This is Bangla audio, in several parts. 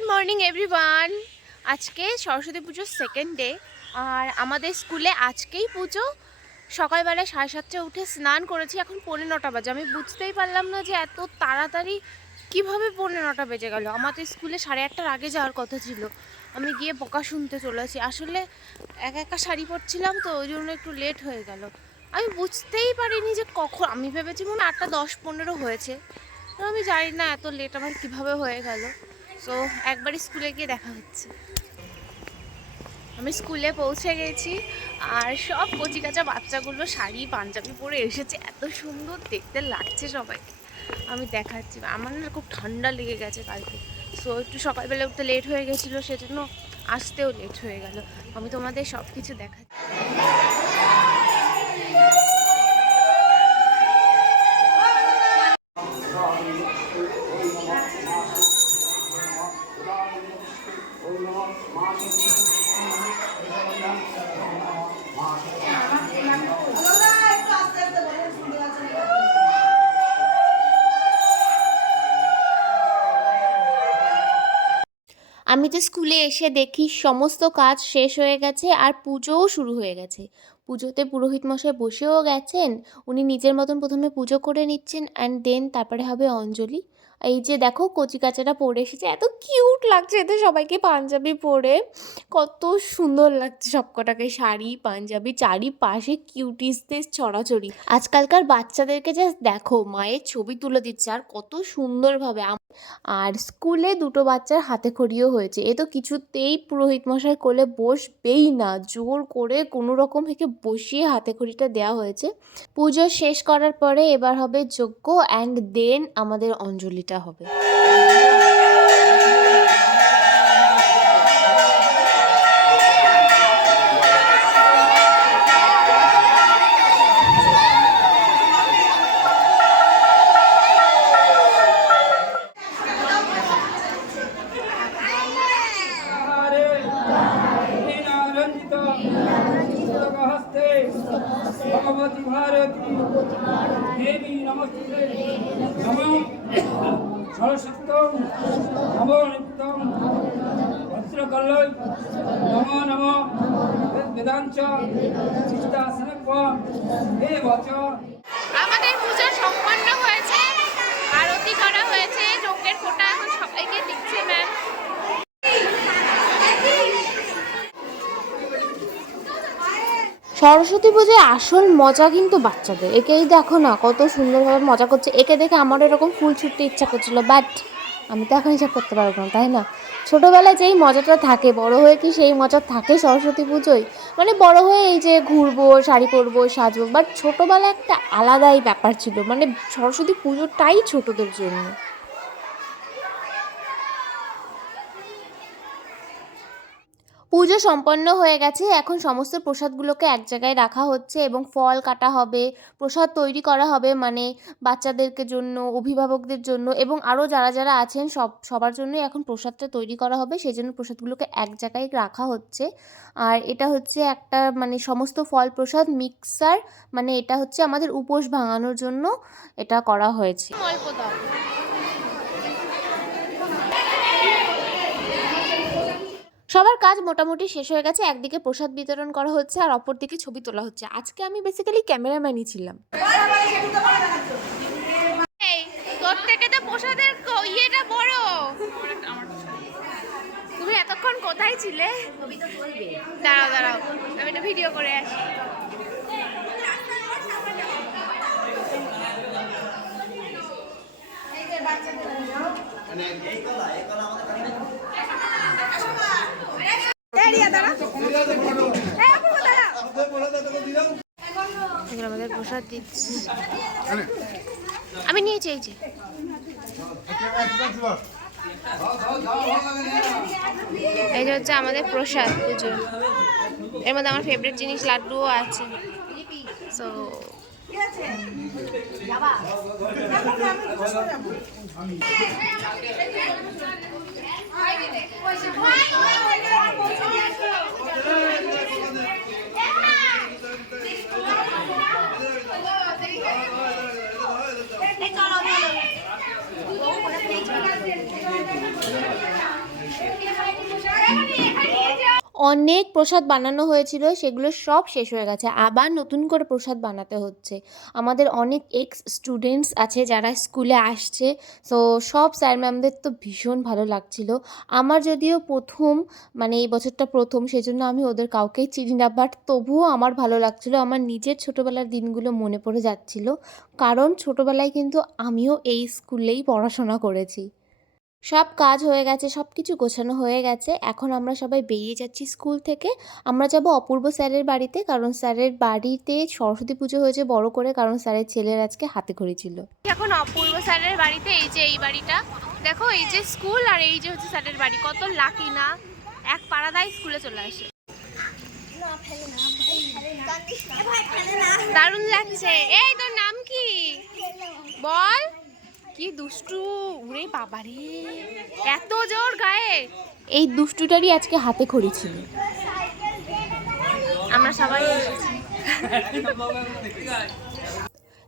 গুড মর্নিং এভরিওয়ান আজকে সরস্বতী পুজোর সেকেন্ড ডে আর আমাদের স্কুলে আজকেই পুজো। সকালবেলায় সাড়ে সাতটায় উঠে স্নান করেছি, এখন পৌনে নটা বাজে। আমি বুঝতেই পারলাম না যে এত তাড়াতাড়ি কীভাবে পৌনে নটা বেজে গেল। আমাদের স্কুলে সাড়ে আটটার আগে যাওয়ার কথা ছিল। আমি গিয়ে বকা শুনতে চলেছি। আসলে এক একা শাড়ি পরছিলাম তো, ওই জন্য একটু লেট হয়ে গেল। আমি বুঝতেই পারিনি যে কখন, আমি ভেবেছি মনে আটটা দশ পনেরো হয়েছে। আমি জানি না এত লেট আমার কীভাবে হয়ে গেল। সো একবারই স্কুলে গিয়ে দেখা হচ্ছে। আমি স্কুলে পৌঁছে গেছি আর সব কচি কাঁচা বাচ্চাগুলো শাড়ি, পাঞ্জাবি পরে এসেছে। এত সুন্দর দেখতে লাগছে সবাইকে। আমি দেখাচ্ছি। আমার না খুব ঠান্ডা লেগে গেছে কালকে। সো একটু সকালবেলা উঠতে লেট হয়ে গেছিল, সেজন্য আসতেও লেট হয়ে গেল। আমি তোমাদের সব কিছু দেখাচ্ছি। আমি তো স্কুলে এসে দেখি সমস্ত কাজ শেষ হয়ে গেছে আর পুজোও শুরু হয়ে গেছে। পুজোতে পুরোহিত মশাই বসেও গেছেন, উনি নিজের মতন প্রথমে পুজো করে নিচ্ছেন অ্যান্ড দেন তারপরে হবে অঞ্জলি। এই যে দেখো কচি কাচারা পরে এসেছে, এত কিউট লাগছে এতে সবাইকে পাঞ্জাবি পরে। কত সুন্দর লাগছে সবকটাকে, শাড়ি, পাঞ্জাবি, চারিপাশে কিউটিসদের ছড়াছড়ি আজকালকার বাচ্চাদেরকে জাস্ট দেখো, মায়ের ছবি তুলে দিচ্ছে আর কত সুন্দরভাবে। আর স্কুলে দুটো বাচ্চার হাতে খড়িও হয়েছে। এ তো কিছুতেই পুরোহিত মশাই কোলে বসবেই না। জোর করে কোনো রকম থেকে বসিয়ে হাতে খড়িটা দেওয়া হয়েছে। পুজো শেষ করার পরে এবার হবে যজ্ঞ অ্যান্ড দেন আমাদের অঞ্জলিটা হবে। সরস্বতম নম নিত্যম ভদ্রকল্লয় নম নম বেদাঞ্চ চিত্তাসনক হে বচ। আমাদের পূজা সম্পন্ন সরস্বতী পুজোয় আসল মজা কিন্তু বাচ্চাদের। একেই দেখো না, কত সুন্দরভাবে মজা করছে। একে দেখে আমার এরকম ফুল ছুটতে ইচ্ছা করছিল বাট আমি তো এখন এসব করতে পারব না, তাই না? ছোটোবেলায় যেই মজাটা থাকে, বড় হয়ে কি সেই মজা থাকে সরস্বতী পুজোয়? মানে বড় হয়ে এই যে ঘুরবো, শাড়ি পরবো, সাজবো বাট ছোটোবেলায় একটা আলাদাই ব্যাপার ছিল। মানে সরস্বতী পুজোটাই ছোটোদের জন্য। পুজো সম্পন্ন হয়ে গেছে। এখন সমস্ত প্রসাদগুলোকে এক জায়গায় রাখা হচ্ছে এবং ফল কাটা হবে, প্রসাদ তৈরি করা হবে মানে বাচ্চাদেরকে জন্য, অভিভাবকদের জন্য এবং আরও যারা যারা আছেন সব, সবার জন্যই এখন প্রসাদটা তৈরি করা হবে। সেই জন্য প্রসাদগুলোকে এক জায়গায় রাখা হচ্ছে। আর এটা হচ্ছে একটা মানে সমস্ত ফল প্রসাদ মিক্সার মানে এটা হচ্ছে আমাদের উপোস ভাঙানোর জন্য এটা করা হয়েছে। অল্প সবার কাজ মোটামুটি শেষ হয়ে গেছে একদিকে প্রসাদ বিতরণ করা হচ্ছে আর অপরদিকে ছবি তোলা হচ্ছে। আজকে আমি বেসিক্যালি ক্যামেরাম্যানই ছিলাম। এই, তোর থেকে তো প্রসাদের ইয়েটা বড়। তুমি এতক্ষণ কোথায় ছিলে? দাঁড়াও দাঁড়াও আমি একটা ভিডিও করে আসি। আমাদের প্রসাদ দিচ্ছি। আমি নিয়েছি এই যে। এই যে হচ্ছে আমাদের প্রসাদ পুজো এর মধ্যে আমার ফেভারিট জিনিস লাড্ডুও আছে। সো আমি অনেক প্রসাদ বানানো হয়েছিল, সেগুলো সব শেষ হয়ে গেছে। আবার নতুন করে প্রসাদ বানাতে হচ্ছে। আমাদের অনেক এক্স স্টুডেন্টস আছে যারা স্কুলে আসছে তো সব স্যার ম্যামদের তো ভীষণ ভালো লাগছিল। আমার যদিও প্রথম মানে এই বছরটা প্রথম, সেজন্য আমি ওদের কাউকেই চিনি না বাট তবুও আমার ভালো লাগছিল। আমার নিজের ছোটোবেলার দিনগুলো মনে পড়ে যাচ্ছিল। কারণ ছোটোবেলায় কিন্তু আমিও এই স্কুলেই পড়াশোনা করেছি। সব কাজ হয়ে গেছে সব কিছু গোছানো হয়ে গেছে। এখন আমরা সবাই বেরিয়ে যাচ্ছি স্কুল থেকে। আমরা যাব অপূর্ব স্যারের বাড়িতে, কারণ স্যারের বাড়িতে সরস্বতী পুজো হয়েছে বড় করে, কারণ স্যারের ছেলের আজকে হাতে খড়ি ছিল। এখন অপূর্ব স্যারের বাড়িতে, এই যে এই বাড়িটা। দেখো, এই যে স্কুল আর এই যে হচ্ছে স্যারের বাড়ি। কত লাকি না? এক পাড়াদাই স্কুলে চলে আসে। দারুণ লাগছে। এই তোর নাম কি? বল। কি দুষ্টু? উড়ে বাবারে। এত জোর গায়ে। এই দুষ্টুটারই আজকে হাতে খড়ি ছিল। আমরা সবাই এসেছি।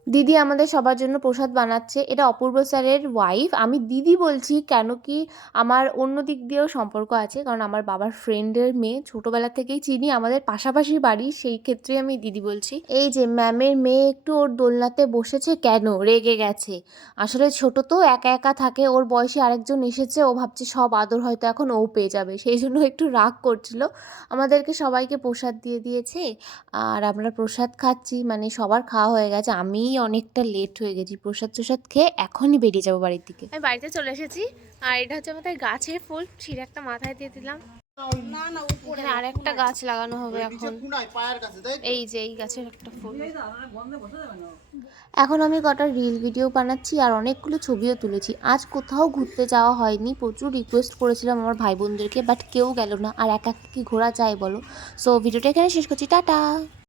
দিদি আমাদের সবার জন্য প্রসাদ বানাচ্ছে। এটা অপূর্ব স্যারের ওয়াইফ আমি দিদি বলছি কেন কি আমার অন্য দিক দিয়েও সম্পর্ক আছে, কারণ আমার বাবার ফ্রেন্ডের মেয়ে। ছোটোবেলা থেকেই চিনি, আমাদের পাশাপাশি বাড়ি, সেই ক্ষেত্রে আমি দিদি বলছি। এই যে ম্যামের মেয়ে একটু ওর দোলনাতে বসেছে কেন? রেগে গেছে। আসলে ছোট তো, একা একা থাকে, ওর বয়সে আরেকজন এসেছে, ও ভাবছে সব আদর হয়তো এখন ও পেয়ে যাবে। সেই জন্য একটু রাগ করছিল। আমাদেরকে সবাইকে প্রসাদ দিয়ে দিয়েছে। আর আমরা প্রসাদ খাচ্ছি মানে সবার খাওয়া হয়ে গেছে। আমিই অনেকটা লেট হয়ে গেছি। প্রসাদ প্রসাদ খেয়ে এখনই বেরিয়ে যাব বাড়ির দিকে। আমি বাড়িতে চলে এসেছি আর এটা হচ্ছে আমাদের গাছের ফুল ছিঁড়ে একটা মাথায় দিয়ে দিলাম। আর একটা গাছ লাগানো হবে এখন। এই যে এই গাছের একটা ফুল। এখন আমি কটা রিল ভিডিও বানাচ্ছি আর অনেকগুলো ছবিও তুলেছি। আজ কোথাও ঘুরতে যাওয়া হয়নি প্রচুর রিকোয়েস্ট করেছিলাম আমার ভাই বোনদেরকে বাট কেউ গেল না। আর একা একা কি ঘোরা যায় বলো? সো ভিডিওটা এখানে শেষ করছি টাটা!